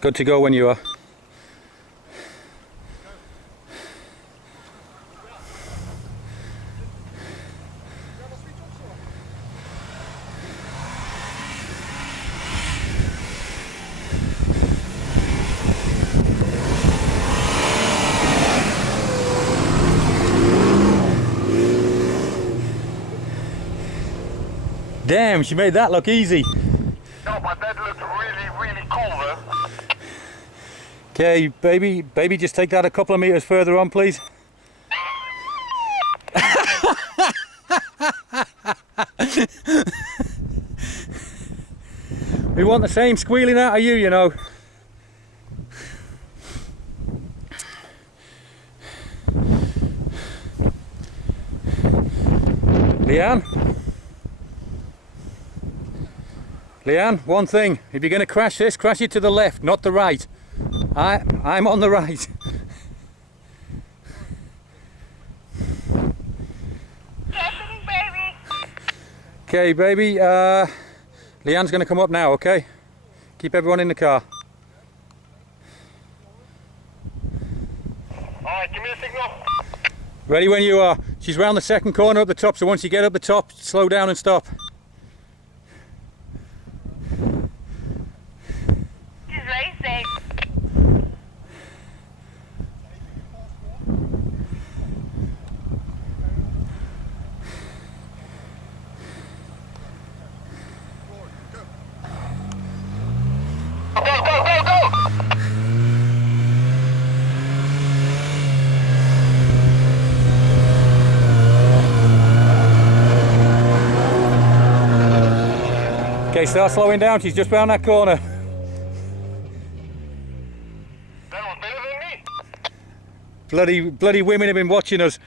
Good to go when you are. Damn, she made that look easy. No, but that looked really cool, man. Okay, baby, just take that a couple of meters further on, please. We want the same squealing out of you, you know. Leanne, one thing, if you're going to crash this, crash it to the left, not the right. I'm on the right. Happening, baby. Okay, baby, Leanne's going to come up now, okay? Keep everyone in the car. Alright, give me a signal. Ready when you are. She's round the second corner up the top, so once you get up the top, slow down and stop. She's racing. Go, go, go, go! Okay, start slowing down, she's just round that corner. That was better than me. Bloody women have been watching us.